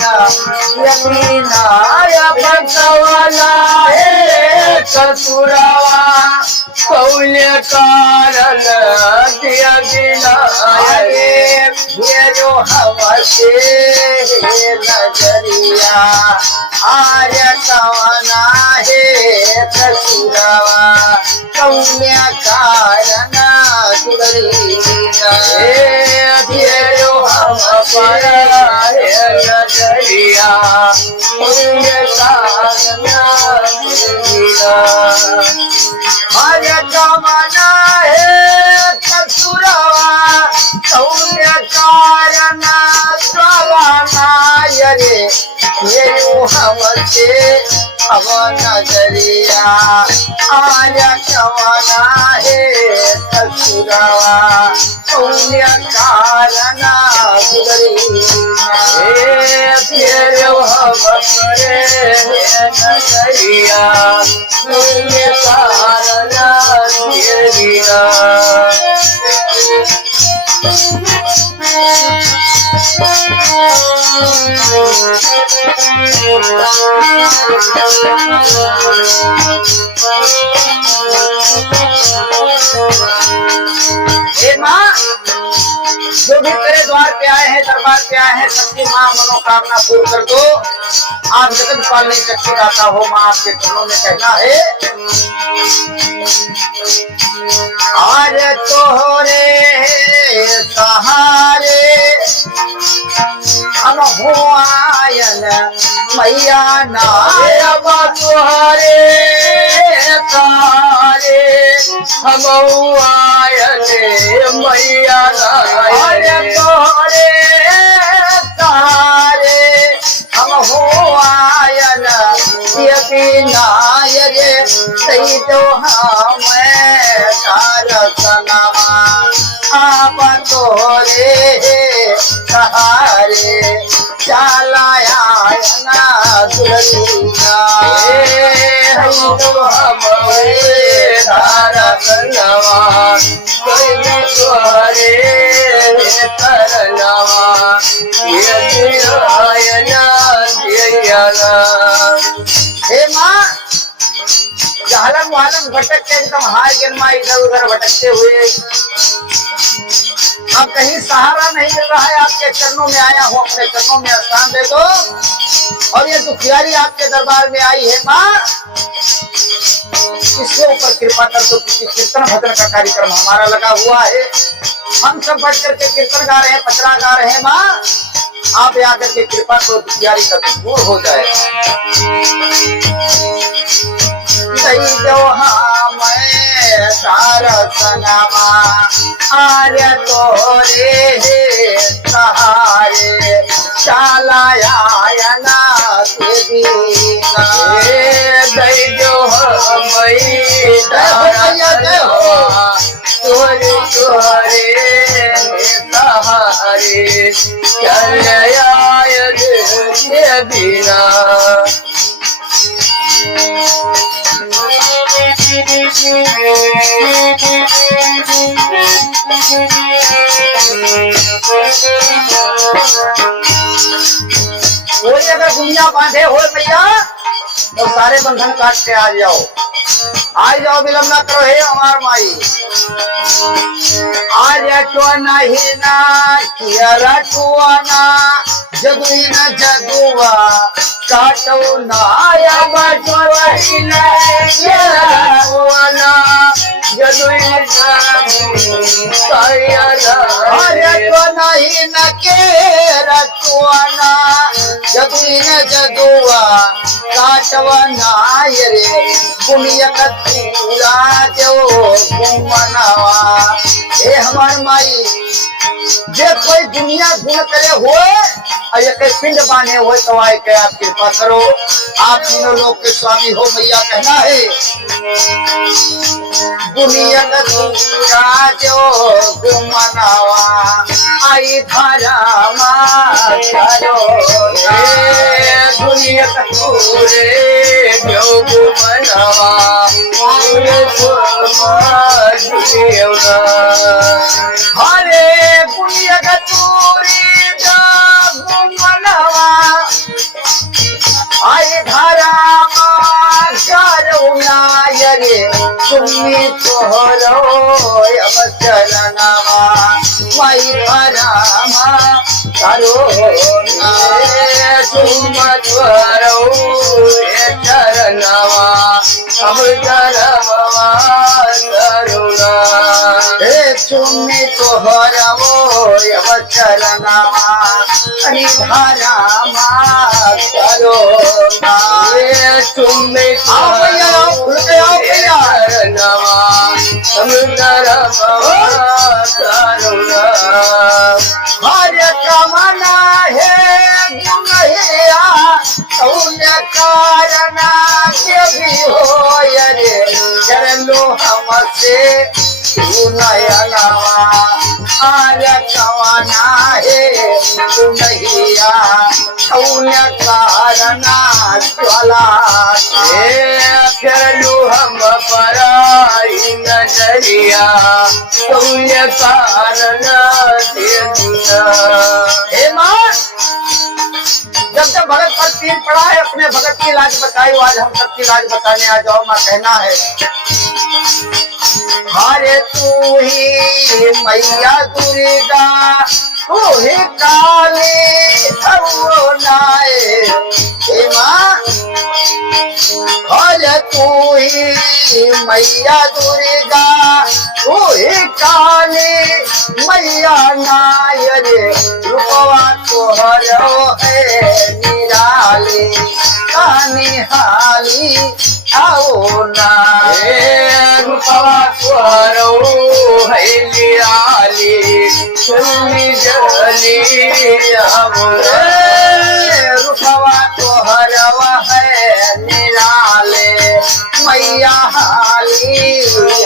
यमीना बसवला हे कसुरवा कौल्य कारण दिया बिना ये जो हमसे नजरिया आर्य कवना है कसुरवा कौल्य कारण ये जो हम पर नजरिया कौल्य कारण आर्य कवना है कसुरवा कौल्य कारण रे ये हमसे अब नजरिया आया कवना है कसुरवा कौल्य कारण फिर हम करे नजरिया कौल्य कारण माँ जो भी तेरे द्वार पे आए हैं दरबार पे आए हैं सबकी माँ मनोकामना पूर्ण कर दो। आप जगत पालने शक्ति दाता हो माँ आपके चरणों में कहना है आज तोहरे सहारे हम हो आयन मैया नायब तोहरे सहारे हम हो आयन मैया नायब तोहरे सहारे हम हो आयन ये नायक सही तो हमें कारसनमा आप तोरे सहारे चलाया ना दुनिया तो हमें कारसनमा कोई तोरे करनवा ये आयना हे माँ जालम वालम भटकते एकदम हार गिरमा इधर उधर भटकते हुए अब कहीं सहारा नहीं मिल रहा है आपके चरणों में आया हूँ अपने चरणों में स्थान दे दो। और ये दुखियारी आपके दरबार में आई है माँ इसके ऊपर कृपा कर दो क्योंकि कीर्तन भजन का कार्यक्रम हमारा लगा हुआ है हम सब बैठ करके कीर्तन गा रहे हैं पचरा गा रहे हैं माँ आप आकर के कृपा को दुखियारी का दूर हो जाए। मैं कारसनमा आर्य तोरे सहारे चलाया ना दीना दैजो तोरे तोरे सहारे चलाया दीना कोई अगर दुनिया बांधे हो भैया तो सारे बंधन काट के आ जाओ विलम्ब ना करो हे हमार माई आज तो नहीं ना किया रटुआना जदुई न जदुआ काटो नाया बटुई न रटुआना जदुई न अरे तो नहीं न के रटुआना जदुई न जदुआ काटवा नाय रे पुण्य कतूरा जो घूमनावा ए हमार माई जे कोई दुनिया गुण करे हो और ये पिंड बांधे हो तो आए के आप कृपा करो आप तीनों लोग के स्वामी हो मैया कहना है दुनिया कतूरा जो घूमनावा आई धारा मारो दुनिया कतूरे जो घूमनावा हरे पुण्य कतूरी जो घूमनावा धारा करुणाय रे तुम्ही तोहरो अवचरनावा माई धारा करुणा तुम त्वरो चरणवा अवचरवा करुणा हे तुम्ही तोहरो अवचरनावा आणि धारा करुणा तुम आओ भैया आओ भैया चरणवा अवचरवा करुणा हर कमना है गुनहिया कौन कारण के भी हो रे कर लो हमसे नयनवा हर कमना है गुनहिया कौन कारण ज्वाला करलू हम पराई नजरिया तुमने कारण हे माँ जब जब भगत पर तीर पड़ा है अपने भगत की लाज बताई आज हम सबकी लाज बताने आ जाओ माँ कहना है हरे तू ही मैया दुर्गा तू ही काली नाए हे माँ हरे तू ही मैया दुर्गा तू ही काली मैया नायर रूपवा तोहरो है निराली कानी हाली आओ ना रूपवा स्वरो है निराली सुनी जली रूपवा तोहरवा है निराले मैया हाली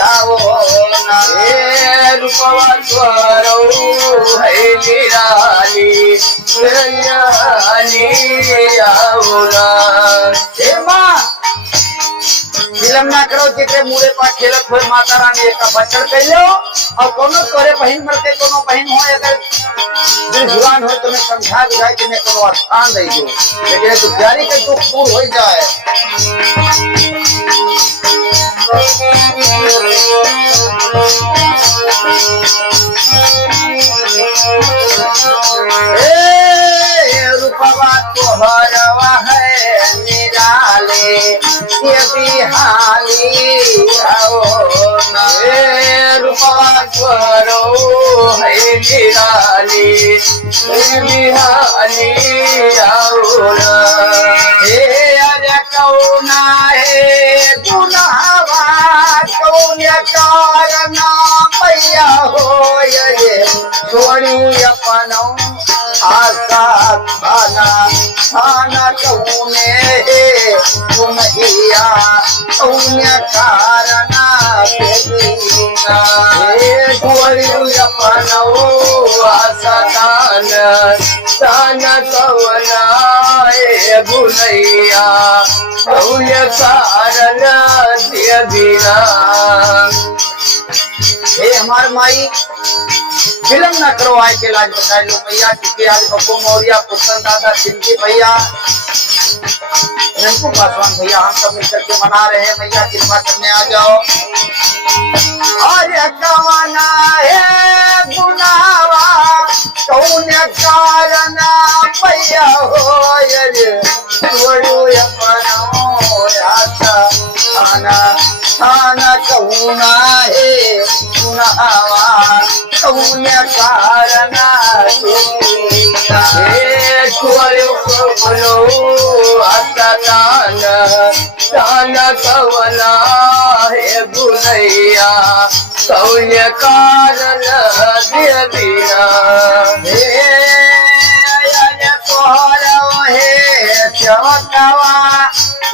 आओ ना रूपवा स्वरो है निराली आवना हे माँ फिल्म ना करो जितने मुरे पा खेलत हो माता रानी एक बचन कर लो और कोनो तोरे बहन मरते कोनो बहन हो अगर दिल जुआन हो तुम्हें समझा बुझाई तुम्हें कोनो स्थान दे दो लेकिन दुखियारी के दुख दूर हो जाए रूपवा तोहरवा है निराले ये बिहाली आओ ना रूपवा स्वरो है निराली बिहारी आवना हे अरे कौना है गुनावा कौन कारण मैया हो ये छोड़ू अपनो आशा खाना खाना कौने है गुनहिया कौन कारण छोड़ू अपनो आशा तान कवना गुनैया कौन कारण दिया बिना हे हमार माई फिल्म न करो आए के लाज बताए लो भैया टिके आज बप्पू मौर्या पुस्तन दादा सिंधी भैया रंकू पासवान भैया हम सब मिलकर के मना रहे हैं भैया कृपा करने आ जाओ अरे कवना है गुनावा कौन कारण भैया हो रे छोड़ू अपनो आशा खाना खाना कौना है गुनावा कौन कारण छोड़ो आता तान कवना है गुनैया कौन कारण दिया बिना चवकावा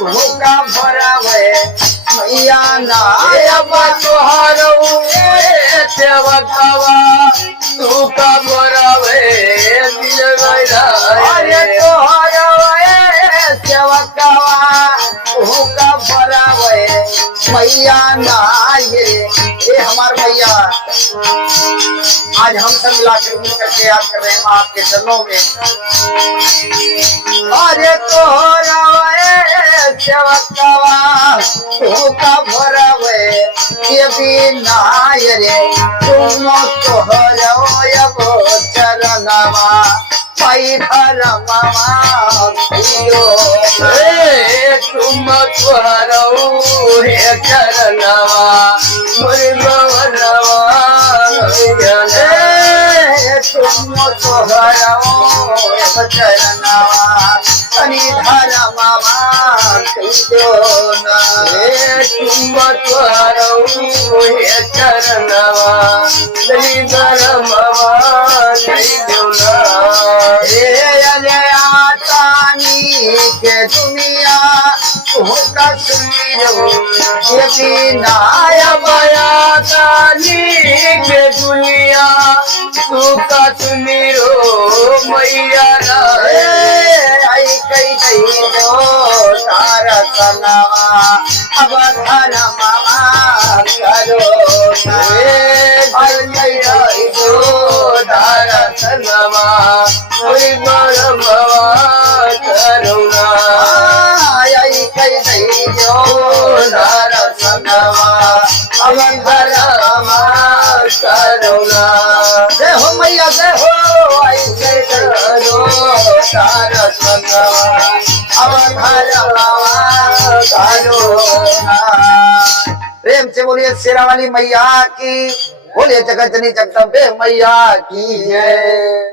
भूखा भरावे मैया नायब तोहारो सेवकवा तू का बोरावे दिल अरे तोहरा चवकावा भूखा भरावे मैया नाये ये हमार भैया आज हम सब मिलाकर मिलकर के याद कर रहे हैं आपके चरणों में अरे तोहरा सेवकवा तू का भरवे ये बिनाय रे तुम तोहरो चरणवा पाई धर्मवा तुम त्वरौ हे चरणवा मुर्गवनवा तुम तोहरो चरणवा तनि धर्मवा तुम त्वरौ हे चरणवा तनि धर्मवा के दुनिया होता सुनियो ये बिनाय बया तानी के दुनिया तू का सुनिरो मैया आई कई दई दो तारा सनावा अब धर्मवा करो कई दई दो धारा सनवा कोई मरमवा करुणा आई कई दई दो धारा सनवा अवन धर्मवा करुणा जय हो मैया जय हो आई कई करो धारा सनवा अवन धर्मवा करुणा। प्रेम से बोलिए शेरा वाली मैया की, बोलिए जगत जननी जगदम्बे मैया की जय।